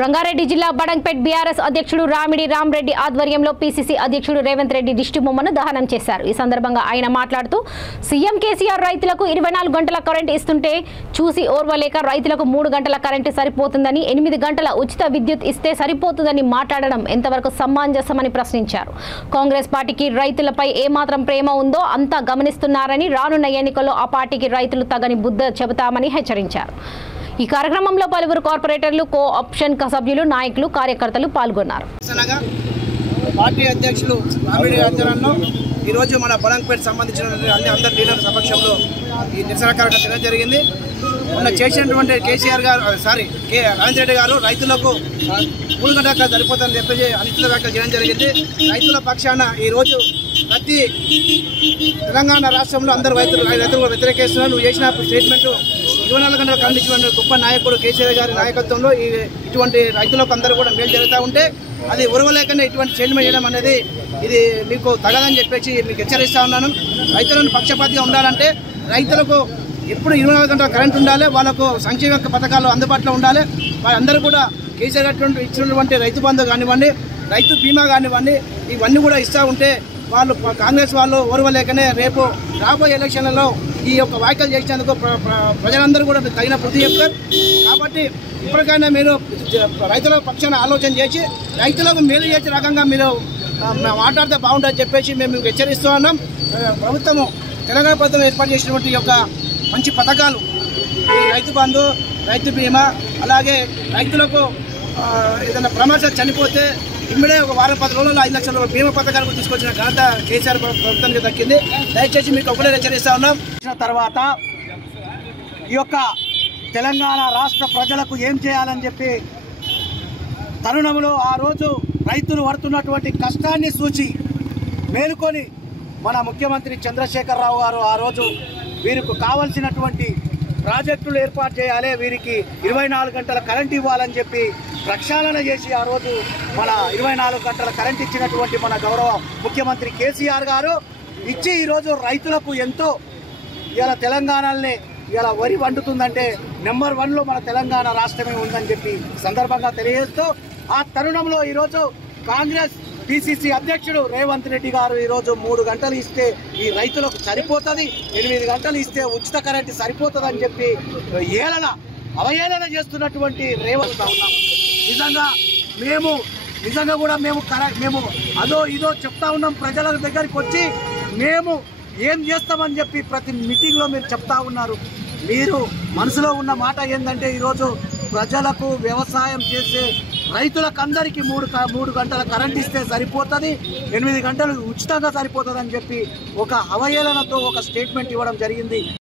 రంగారెడ్డి జిల్లా బడంగ్పేట్ బీఆర్ఎస్ అధ్యక్షుడు రామిడి రామరెడ్డి ఆధ్వర్యంలో పీసీసీ అధ్యక్షుడు రేవంత్ రెడ్డి దిష్టిబొమ్మను దహనం చేశారు। ఈ సందర్భంగా ఆయన మాట్లాడుతూ సీఎం కేసీఆర్ రైతులకు 24 గంటల కరెంట్ ఇస్తుంటే చూసి ఓర్వలేక రైతులకు 3 గంటల కరెంట్ సరిపోతుందని 8 గంటల ఉచిత విద్యుత్ ఇస్తే సరిపోతుందని మాట్లాడడం ఎంతవరకు సమంజసమని ప్రశ్నించారు। కాంగ్రెస్ పార్టీకి రైతులపై ఏమాత్రం ప్రేమ ఉందో అంతా గమనిస్తున్నారని రానున్న ఎన్నికల్లో ఆ పార్టీకి రైతులు తగని బుద్ధ చెబుతామని హెచ్చరించారు। ఈ కార్యక్రమంలో పలువురు కార్పొరేటర్లు, కో-ఆప్షన్ సభ్యులు, నాయకులు, కార్యకర్తలు పాల్గొన్నారు। పార్టీ అధ్యక్షులు రామిడి ఆధ్వర్యంలో ఈ రోజు మన బడంగ్పేట్ సంబంధించిన అందరి లీడర్ల సమక్షంలో ఈ నిరసన కార్యక్రమం చేయడం జరిగింది। మొన్న చేసినటువంటి రేవంత్ రెడ్డి గారు రైతులకు 3 గంటలకు సరిపోతుందని చెప్పేసి అనిశ్చిత వ్యాఖ్యలు చేయడం జరిగింది। రైతుల పక్షాన ఈ రోజు ప్రతి తెలంగాణ రాష్ట్రంలో అందరు రైతులు వ్యతిరేకిస్తున్నారు। నువ్వు చేసిన స్టేట్మెంట్ 24 గంటల కరెంట్ ఇచ్చిన గొప్ప నాయకుడు కేసీఆర్ గారి నాయకత్వంలో ఇటువంటి రైతులకు అందరూ కూడా మేలు జరుగుతూ ఉంటే అది ఉరవలేకనే ఇటువంటి స్టేట్మెంట్ చేయడం అనేది ఇది మీకు తగదని చెప్పేసి మీకు హెచ్చరిస్తూ ఉన్నాను। రైతులను పక్షపాతిగా ఉండాలంటే రైతులకు ఎప్పుడు 24 గంటల కరెంట్ ఉండాలి, వాళ్ళకు సంక్షేమ పథకాలు అందుబాటులో ఉండాలి। వాళ్ళందరూ కూడా కేసీఆర్ గారు ఇచ్చినటువంటి రైతు బంధు కానివ్వండి, రైతు బీమా కానివ్వండి, ఇవన్నీ కూడా ఇస్తూ ఉంటే వాళ్ళు కాంగ్రెస్ వాళ్ళు ఓర్వలేకనే రేపు రాబోయే ఎలక్షన్లలో ఈ యొక్క వ్యాఖ్యలు చేసినందుకు ప్రజలందరూ కూడా తగిన బుద్ధి చెప్తారు। కాబట్టి ఇప్పటికైనా మీరు రైతుల పక్షాన ఆలోచన చేసి రైతులకు మేలు చేసే రకంగా మీరు మాట్లాడితే బాగుంటుందని చెప్పేసి మేము హెచ్చరిస్తూ ఉన్నాం। ప్రభుత్వము తెలంగాణ ప్రభుత్వం ఏర్పాటు చేసినటువంటి యొక్క మంచి పథకాలు ఈ రైతు బంధు, రైతు బీమా, అలాగే రైతులకు ఏదైనా ప్రమాదం చనిపోతే ఇమ్మడే ఒక వారం 10 రోజుల్లో 5 లక్షల రూపాయల బీమా పథకాలకు తీసుకొచ్చిన ఘనత కేసీఆర్ ప్రభుత్వానికి దక్కింది। దయచేసి మీకు ఒకటే హెచ్చరిస్తా ఉన్నాం। తర్వాత ఈ యొక్క తెలంగాణ రాష్ట్ర ప్రజలకు ఏం చేయాలని చెప్పి తరుణంలో ఆ రోజు రైతులు పడుతున్నటువంటి కష్టాన్ని చూసి మేలుకొని మన ముఖ్యమంత్రి చంద్రశేఖరరావు గారు ఆ రోజు వీరికి కావాల్సినటువంటి ప్రాజెక్టులు ఏర్పాటు చేయాలి, వీరికి 24 గంటల కరెంట్ ఇవ్వాలని చెప్పి ప్రక్షాళన చేసి ఆ రోజు మన 24 గంటల కరెంట్ ఇచ్చినటువంటి మన గౌరవ ముఖ్యమంత్రి కేసీఆర్ గారు ఇచ్చి ఈరోజు రైతులకు ఎంతో ఇలా తెలంగాణనే ఇలా వరి వండుతుందంటే నెంబర్ 1లో మన తెలంగాణ రాష్ట్రమే ఉందని చెప్పి సందర్భంగా తెలియజేస్తూ ఆ తరుణంలో ఈరోజు కాంగ్రెస్ పీసీసీ అధ్యక్షుడు రేవంత్ రెడ్డి గారు ఈరోజు 3 గంటలు ఇస్తే ఈ రైతులకు సరిపోతుంది, 8 గంటలు ఇస్తే ఉచిత కరెంట్ సరిపోతుంది అని చెప్పి అవహేళన చేస్తున్నటువంటి రేవంత్ ఉన్నాం। నిజంగా కూడా మేము అదో ఇదో చెప్తా ఉన్నాం। ప్రజల దగ్గరికి వచ్చి మేము ఏం చేస్తామని చెప్పి ప్రతి మీటింగ్లో మీరు చెప్తా ఉన్నారు। మీరు మనసులో ఉన్న మాట ఏంటంటే ఈరోజు ప్రజలకు వ్యవసాయం చేసే రైతులకు అందరికీ 3 గంటల కరెంట్ ఇస్తే సరిపోతుంది, 8 గంటలు ఉచితంగా సరిపోతుంది అని చెప్పి ఒక అవహేళనతో ఒక స్టేట్మెంట్ ఇవ్వడం జరిగింది।